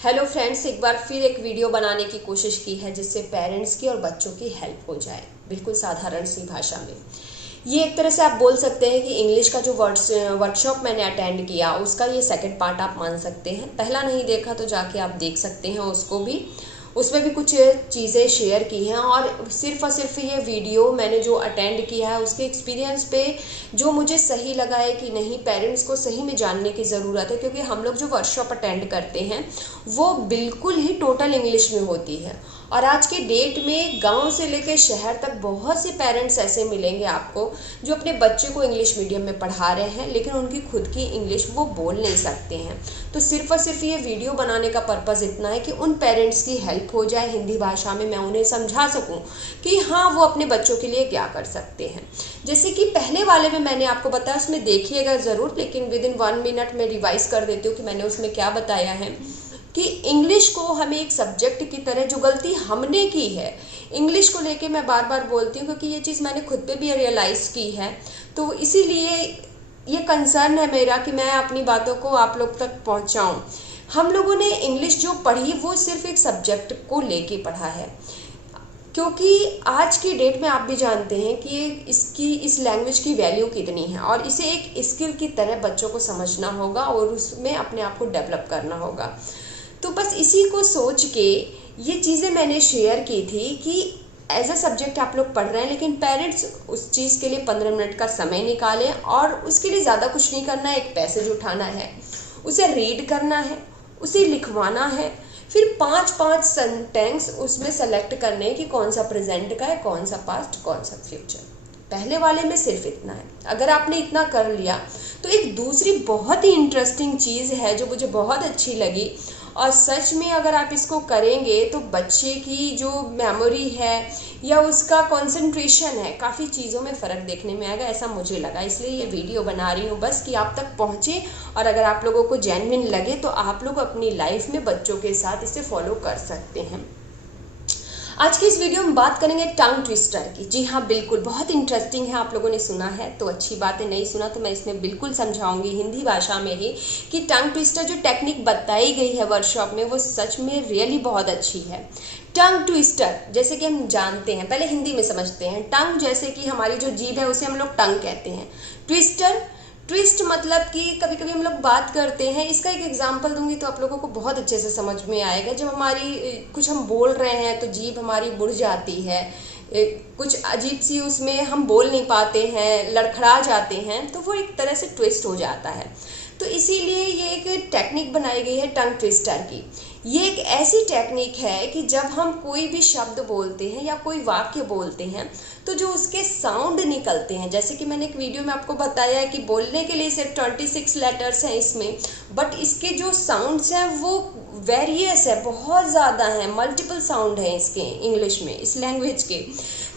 Hello friends, एक बार फिर एक वीडियो बनाने की कोशिश की है जिससे पेरेंट्स की और बच्चों की हेल्प हो जाए, बिल्कुल साधारण सी भाषा में। ये एक तरह से आप बोल सकते हैं कि इंग्लिश का जो वर्कशॉप मैंने अटेंड किया उसका ये सेकंड पार्ट आप मान सकते हैं। पहला नहीं देखा तो जाके आप देख सकते हैं उसको भी। उसमें भी कुछ चीज़ें शेयर की हैं और सिर्फ ये वीडियो मैंने जो अटेंड किया है उसके एक्सपीरियंस पे जो मुझे सही लगा है कि नहीं, पेरेंट्स को सही में जानने की ज़रूरत है, क्योंकि हम लोग जो वर्कशॉप अटेंड करते हैं वो बिल्कुल ही टोटल इंग्लिश में होती है। और आज के डेट में गांव से लेकर शहर तक बहुत से पेरेंट्स ऐसे मिलेंगे आपको जो अपने बच्चे को इंग्लिश मीडियम में पढ़ा रहे हैं, लेकिन उनकी खुद की इंग्लिश वो बोल नहीं सकते हैं। तो सिर्फ और सिर्फ ये वीडियो बनाने का पर्पज़ इतना है कि उन पेरेंट्स की हेल्प हो जाए, हिंदी भाषा में मैं उन्हें समझा सकूं कि हाँ, वो अपने बच्चों के लिए क्या कर सकते हैं। जैसे कि पहले वाले में मैंने आपको बताया, उसमें देखिएगा ज़रूर, लेकिन विद इन 1 मिनट में रिवाइज़ कर देती हूँ कि मैंने उसमें क्या बताया है। कि इंग्लिश को हमें एक सब्जेक्ट की तरह, जो गलती हमने की है इंग्लिश को लेके, मैं बार बार बोलती हूँ क्योंकि ये चीज़ मैंने खुद पे भी रियलाइज़ की है, तो इसीलिए ये कंसर्न है मेरा कि मैं अपनी बातों को आप लोग तक पहुँचाऊँ। हम लोगों ने इंग्लिश जो पढ़ी वो सिर्फ एक सब्जेक्ट को लेके पढ़ा है, क्योंकि आज की डेट में आप भी जानते हैं कि इस लैंग्वेज की वैल्यू कितनी है और इसे एक स्किल की तरह बच्चों को समझना होगा और उसमें अपने आप को डेवलप करना होगा। तो बस इसी को सोच के ये चीज़ें मैंने शेयर की थी कि एज अ सब्जेक्ट आप लोग पढ़ रहे हैं, लेकिन पेरेंट्स उस चीज़ के लिए 15 मिनट का समय निकालें और उसके लिए ज़्यादा कुछ नहीं करना है। एक पैसेज उठाना है, उसे रीड करना है, उसे लिखवाना है, फिर 5-5 सेंटेंस उसमें सेलेक्ट करने कि कौन सा प्रेजेंट का है, कौन सा पास्ट, कौन सा फ्यूचर। पहले वाले में सिर्फ इतना है। अगर आपने इतना कर लिया तो एक दूसरी बहुत ही इंटरेस्टिंग चीज़ है जो मुझे बहुत अच्छी लगी, और सच में अगर आप इसको करेंगे तो बच्चे की जो मेमोरी है या उसका कंसंट्रेशन है, काफ़ी चीज़ों में फ़र्क देखने में आएगा, ऐसा मुझे लगा। इसलिए ये वीडियो बना रही हूँ बस कि आप तक पहुँचे, और अगर आप लोगों को जेन्युइन लगे तो आप लोग अपनी लाइफ में बच्चों के साथ इसे फॉलो कर सकते हैं। आज की इस वीडियो में बात करेंगे टंग ट्विस्टर की। जी हाँ, बिल्कुल बहुत इंटरेस्टिंग है। आप लोगों ने सुना है तो अच्छी बात है, नहीं सुना तो मैं इसमें बिल्कुल समझाऊंगी हिंदी भाषा में ही कि टंग ट्विस्टर जो टेक्निक बताई गई है वर्कशॉप में वो सच में रियली बहुत अच्छी है। टंग ट्विस्टर जैसे कि हम जानते हैं, पहले हिंदी में समझते हैं। टंग जैसे कि हमारी जो जीभ है उसे हम लोग टंग कहते हैं। ट्विस्टर, ट्विस्ट मतलब कि कभी कभी हम लोग बात करते हैं, इसका एक एग्जांपल दूंगी तो आप लोगों को बहुत अच्छे से समझ में आएगा। जब हमारी कुछ हम बोल रहे हैं तो जीभ हमारी बुड़ जाती है, कुछ अजीब सी उसमें हम बोल नहीं पाते हैं, लड़खड़ा जाते हैं, तो वो एक तरह से ट्विस्ट हो जाता है। तो इसीलिए ये एक टेक्निक बनाई गई है टंग ट्विस्टर की। ये एक ऐसी टेक्निक है कि जब हम कोई भी शब्द बोलते हैं या कोई वाक्य बोलते हैं तो जो उसके साउंड निकलते हैं, जैसे कि मैंने एक वीडियो में आपको बताया है कि बोलने के लिए सिर्फ 26 लेटर्स हैं इसमें, बट इसके जो साउंड्स हैं वो वेरियस है, बहुत ज़्यादा हैं, मल्टीपल साउंड हैं इसके इंग्लिश में, इस लैंग्वेज के।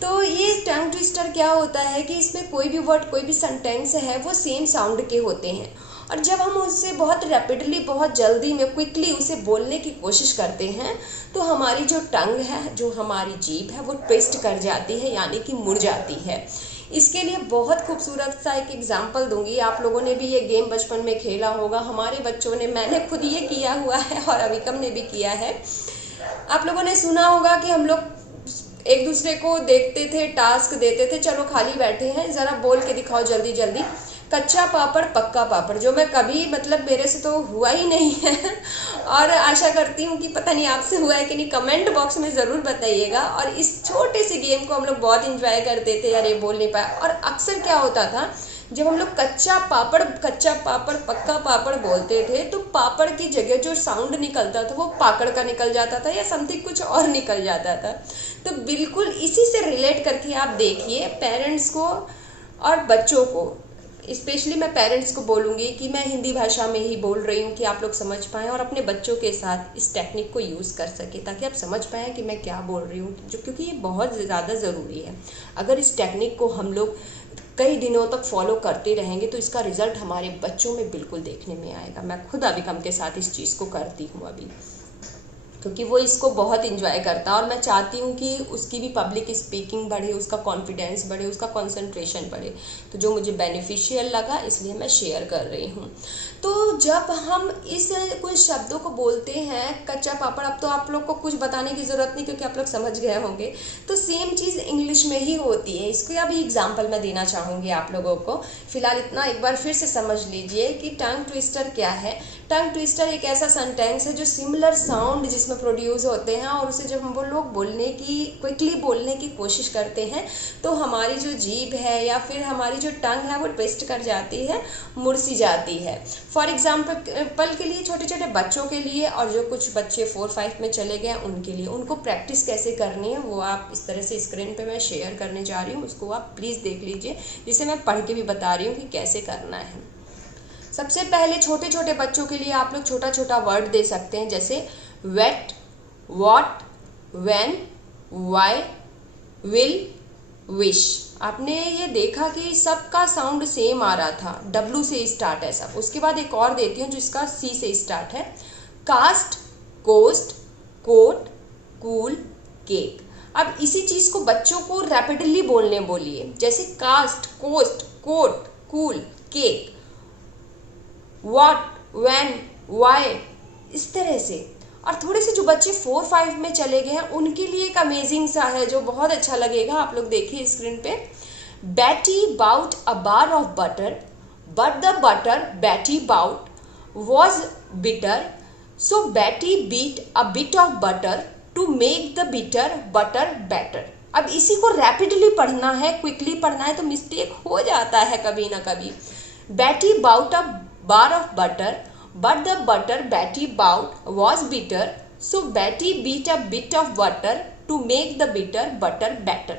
तो ये टंग ट्विस्टर क्या होता है कि इसमें कोई भी वर्ड, कोई भी सेंटेंस है वो सेम साउंड के होते हैं, और जब हम उससे बहुत रैपिडली, बहुत जल्दी में, क्विकली उसे बोलने की कोशिश करते हैं तो हमारी जो टंग है, जो हमारी जीभ है, वो ट्विस्ट कर जाती है, यानी कि मुड़ जाती है। इसके लिए बहुत खूबसूरत सा एक एग्जांपल दूंगी। आप लोगों ने भी ये गेम बचपन में खेला होगा, हमारे बच्चों ने, मैंने खुद ये किया हुआ है और अविकम ने भी किया है। आप लोगों ने सुना होगा कि हम लोग एक दूसरे को देखते थे, टास्क देते थे, चलो खाली बैठे हैं, ज़रा बोल के दिखाओ जल्दी जल्दी, कच्चा पापड़ पक्का पापड़, जो मैं कभी, मतलब मेरे से तो हुआ ही नहीं है और आशा करती हूँ कि पता नहीं आपसे हुआ है कि नहीं, कमेंट बॉक्स में ज़रूर बताइएगा। और इस छोटे से गेम को हम लोग बहुत इंजॉय करते थे, यार ये बोल नहीं पाया। और अक्सर क्या होता था, जब हम लोग कच्चा पापड़ पक्का पापड़ बोलते थे तो पापड़ की जगह जो साउंड निकलता था वो पाकड़ का निकल जाता था या समथिंग कुछ और निकल जाता था। तो बिल्कुल इसी से रिलेट करके आप देखिए, पेरेंट्स को और बच्चों को, स्पेशली मैं पेरेंट्स को बोलूँगी कि मैं हिंदी भाषा में ही बोल रही हूँ कि आप लोग समझ पाएँ और अपने बच्चों के साथ इस टेक्निक को यूज़ कर सकें, ताकि आप समझ पाएँ कि मैं क्या बोल रही हूँ, जो क्योंकि ये बहुत ज़्यादा ज़रूरी है। अगर इस टेक्निक को हम लोग कई दिनों तक फॉलो करते रहेंगे तो इसका रिज़ल्ट हमारे बच्चों में बिल्कुल देखने में आएगा। मैं खुद अविकम के साथ इस चीज़ को करती हूँ अभी। क्योंकि वो इसको बहुत इंजॉय करता है और मैं चाहती हूँ कि उसकी भी पब्लिक स्पीकिंग बढ़े, उसका कॉन्फिडेंस बढ़े, उसका कंसंट्रेशन बढ़े। तो जो मुझे बेनिफिशियल लगा इसलिए मैं शेयर कर रही हूँ। तो जब हम इस कुछ शब्दों को बोलते हैं कच्चा पापड़, अब तो आप लोग को कुछ बताने की ज़रूरत नहीं क्योंकि आप लोग समझ गए होंगे। तो सेम चीज़ इंग्लिश में ही होती है। इसका भी एग्जाम्पल मैं देना चाहूँगी आप लोगों को। फिलहाल इतना एक बार फिर से समझ लीजिए कि टंग ट्विस्टर क्या है। टंग ट्विस्टर एक ऐसा सेंटेंस है जो सिमिलर साउंड जिसमें प्रोड्यूस होते हैं और उसे जब हम वो लोग क्विकली बोलने की कोशिश करते हैं तो हमारी जो जीभ है या फिर हमारी जो टंग है वो ट्विस्ट कर जाती है, मुड़ सी जाती है। फॉर एग्जाम्पल के लिए छोटे छोटे बच्चों के लिए और जो कुछ बच्चे 4-5 में चले गए उनके लिए, उनको प्रैक्टिस कैसे करनी है वो आप इस तरह से स्क्रीन पे मैं शेयर करने जा रही हूँ, उसको आप प्लीज़ देख लीजिए, जिसे मैं पढ़ के भी बता रही हूँ कि कैसे करना है। सबसे पहले छोटे छोटे बच्चों के लिए आप लोग छोटा छोटा वर्ड दे सकते हैं, जैसे wait, what, when, why, will, wish. आपने ये देखा कि सबका साउंड सेम आ रहा था, डब्लू से स्टार्ट है सब। उसके बाद एक और देती हूँ जिसका सी से स्टार्ट है, cast, cost, coat, cool, cake. अब इसी चीज़ को बच्चों को रैपिडली बोलने बोलिए, जैसे cast, cost, coat, cool, cake, what, when, why, इस तरह से। और थोड़े से जो बच्चे 4-5 में चले गए हैं उनके लिए एक अमेजिंग सा है जो बहुत अच्छा लगेगा, आप लोग देखिए स्क्रीन पे। Betty bought a bar of butter, but the butter Betty bought was bitter, so Betty beat a bit of butter to make the bitter butter better. अब इसी को रैपिडली पढ़ना है, क्विकली पढ़ना है, तो मिस्टेक हो जाता है कभी ना कभी। Betty bought a bar of butter, but the butter Betty bought was bitter, so Betty beat a bit of butter to make the bitter butter better।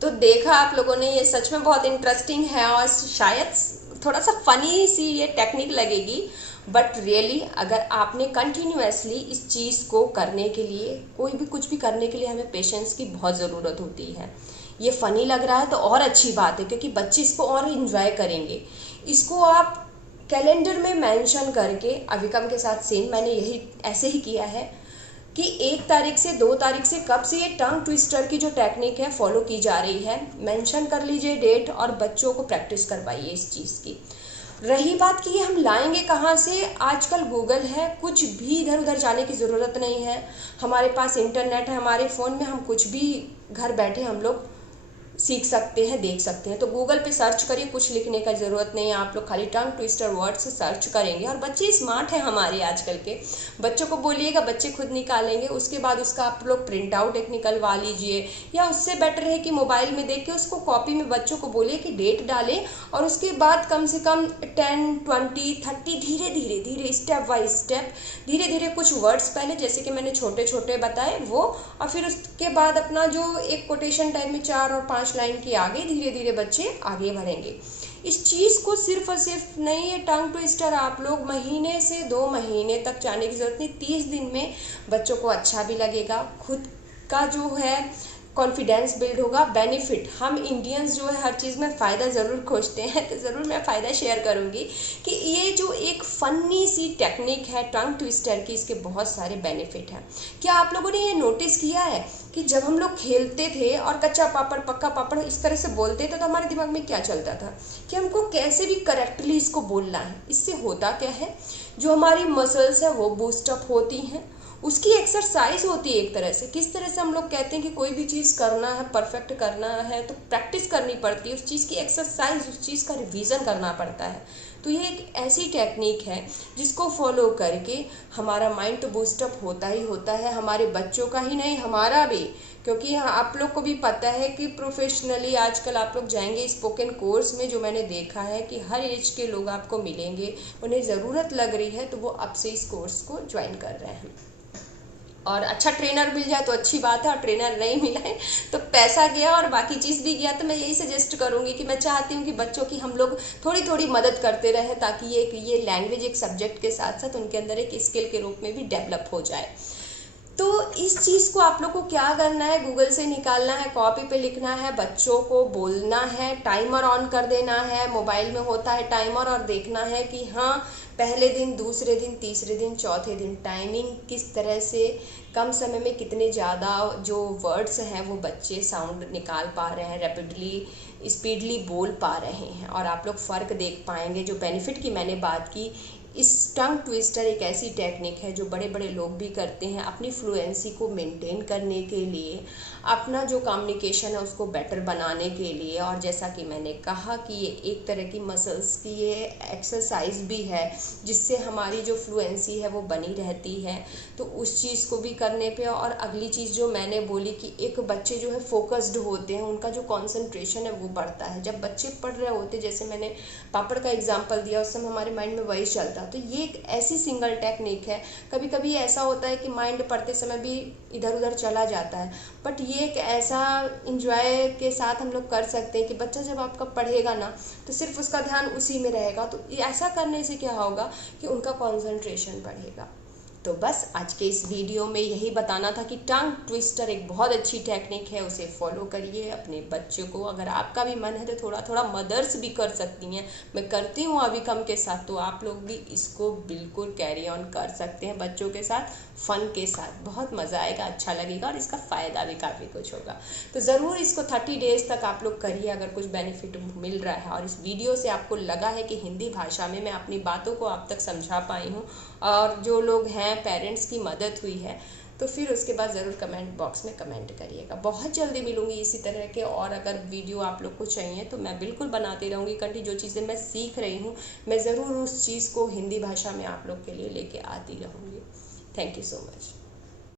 तो देखा आप लोगों ने, ये सच में बहुत इंटरेस्टिंग है और शायद थोड़ा सा फनी सी ये टेक्निक लगेगी, बट रियली अगर आपने कंटिन्यूसली इस चीज़ को करने के लिए, कोई भी कुछ भी करने के लिए हमें पेशेंस की बहुत ज़रूरत होती है। ये फ़नी लग रहा है तो और अच्छी बात है क्योंकि बच्चे इसको और इन्जॉय करेंगे। इसको आप कैलेंडर में मेंशन करके, अभिकम के साथ सेम मैंने यही ऐसे ही किया है कि 1 तारीख से 2 तारीख से कब से ये टंग ट्विस्टर की जो टेक्निक है फॉलो की जा रही है, मेंशन कर लीजिए डेट और बच्चों को प्रैक्टिस करवाइए इस चीज़ की। रही बात कि ये हम लाएंगे कहाँ से, आजकल गूगल है, कुछ भी इधर उधर जाने की ज़रूरत नहीं है। हमारे पास इंटरनेट है, हमारे फ़ोन में हम कुछ भी घर बैठे हम लोग सीख सकते हैं, देख सकते हैं। तो गूगल पे सर्च करिए, कुछ लिखने का ज़रूरत नहीं है, आप लोग खाली टंग ट्विस्टर वर्ड से सर्च करेंगे। और बच्चे स्मार्ट हैं हमारे आजकल के, बच्चों को बोलिएगा बच्चे खुद निकालेंगे। उसके बाद उसका आप लोग प्रिंट आउट एक निकलवा लीजिए, या उससे बेटर है कि मोबाइल में देख के उसको कॉपी में बच्चों को बोलिए कि डेट डालें और उसके बाद कम से कम 10, 20, 30 धीरे धीरे धीरे स्टेप बाई स्टेप धीरे धीरे कुछ वर्ड्स पहले जैसे कि मैंने छोटे छोटे बताए वो, और फिर उसके बाद अपना जो एक कोटेशन टाइप में 4 और 5 लाइन के आगे धीरे धीरे बच्चे आगे बढ़ेंगे। इस चीज़ को सिर्फ और सिर्फ नहीं, ये टंग ट्विस्टर आप लोग महीने से 2 महीने तक जाने की ज़रूरत नहीं, 30 दिन में बच्चों को अच्छा भी लगेगा, खुद का जो है कॉन्फिडेंस बिल्ड होगा। बेनिफिट, हम इंडियंस जो है हर चीज़ में फ़ायदा ज़रूर खोजते हैं, तो ज़रूर मैं फ़ायदा शेयर करूँगी कि ये जो एक फ़नी सी टेक्निक है टंग ट्विस्टर की, इसके बहुत सारे बेनिफिट हैं। क्या आप लोगों ने ये नोटिस किया है कि जब हम लोग खेलते थे और कच्चा पापड़ पक्का पापड़ इस तरह से बोलते थे तो हमारे दिमाग में क्या चलता था कि हमको कैसे भी करेक्टली इसको बोलना है। इससे होता क्या है, जो हमारी मसल्स है वो बूस्टअप होती हैं, उसकी एक्सरसाइज होती है एक तरह से। किस तरह से हम लोग कहते हैं कि कोई भी चीज़ करना है, परफेक्ट करना है तो प्रैक्टिस करनी पड़ती है, उस चीज़ की एक्सरसाइज, उस चीज़ का रिवीजन करना पड़ता है। तो ये एक ऐसी टेक्निक है जिसको फॉलो करके हमारा माइंड तो बूस्टअप होता ही होता है, हमारे बच्चों का ही नहीं हमारा भी। क्योंकि आप लोग को भी पता है कि प्रोफेशनली आजकल आप लोग जाएंगे स्पोकन कोर्स में, जो मैंने देखा है कि हर एज के लोग आपको मिलेंगे, उन्हें ज़रूरत लग रही है तो वो अब से इस कोर्स को ज्वाइन कर रहे हैं। और अच्छा ट्रेनर मिल जाए तो अच्छी बात है, और ट्रेनर नहीं मिला है तो पैसा गया और बाकी चीज़ भी गया। तो मैं यही सजेस्ट करूँगी कि मैं चाहती हूँ कि बच्चों की हम लोग थोड़ी थोड़ी मदद करते रहें ताकि ये लैंग्वेज एक सब्जेक्ट के साथ साथ उनके अंदर एक स्किल के रूप में भी डेवलप हो जाए। तो इस चीज़ को आप लोग को क्या करना है, गूगल से निकालना है, कॉपी पे लिखना है, बच्चों को बोलना है, टाइमर ऑन कर देना है, मोबाइल में होता है टाइमर, और देखना है कि हाँ पहले दिन, दूसरे दिन, तीसरे दिन, चौथे दिन टाइमिंग किस तरह से कम समय में कितने ज़्यादा जो वर्ड्स हैं वो बच्चे साउंड निकाल पा रहे हैं, रैपिडली स्पीडली बोल पा रहे हैं। और आप लोग फ़र्क देख पाएंगे। जो बेनिफिट की मैंने बात की, इस टंग ट्विस्टर एक ऐसी टेक्निक है जो बड़े बड़े लोग भी करते हैं अपनी फ्लुएंसी को मेंटेन करने के लिए, अपना जो कम्युनिकेशन है उसको बेटर बनाने के लिए। और जैसा कि मैंने कहा कि ये एक तरह की मसल्स की ये एक्सरसाइज भी है जिससे हमारी जो फ्लुएंसी है वो बनी रहती है। तो उस चीज़ को भी करने पे, और अगली चीज़ जो मैंने बोली कि एक बच्चे जो है फोकस्ड होते हैं, उनका जो कॉन्सेंट्रेशन है वो बढ़ता है। जब बच्चे पढ़ रहे होते, जैसे मैंने पापड़ का एग्जाम्पल दिया, उस समय हमारे माइंड में वही चलता। तो ये एक ऐसी सिंगल टेक्निक है। कभी कभी ऐसा होता है कि माइंड पढ़ते समय भी इधर उधर चला जाता है, बट ये एक ऐसा इंजॉय के साथ हम लोग कर सकते हैं कि बच्चा जब आपका पढ़ेगा ना तो सिर्फ उसका ध्यान उसी में रहेगा। तो ऐसा करने से क्या होगा कि उनका कॉन्सेंट्रेशन बढ़ेगा। तो बस आज के इस वीडियो में यही बताना था कि टंग ट्विस्टर एक बहुत अच्छी टेक्निक है, उसे फॉलो करिए अपने बच्चे को। अगर आपका भी मन है तो थोड़ा थोड़ा मदर्स भी कर सकती हैं, मैं करती हूँ अभी कम के साथ, तो आप लोग भी इसको बिल्कुल कैरी ऑन कर सकते हैं बच्चों के साथ, फ़न के साथ। बहुत मज़ा आएगा, अच्छा लगेगा और इसका फ़ायदा भी काफ़ी कुछ होगा। तो ज़रूर इसको 30 डेज़ तक आप लोग करिए अगर कुछ बेनिफिट मिल रहा है। और इस वीडियो से आपको लगा है कि हिंदी भाषा में मैं अपनी बातों को आप तक समझा पाई हूँ और जो लोग हैं पेरेंट्स की मदद हुई है, तो फिर उसके बाद ज़रूर कमेंट बॉक्स में कमेंट करिएगा। बहुत जल्दी मिलूंगी इसी तरह के, और अगर वीडियो आप लोग को चाहिए तो मैं बिल्कुल बनाती रहूँगी। कंटिन्यू जो चीज़ें मैं सीख रही हूँ मैं ज़रूर उस चीज़ को हिंदी भाषा में आप लोग के लिए लेके आती रहूँगी। Thank you so much.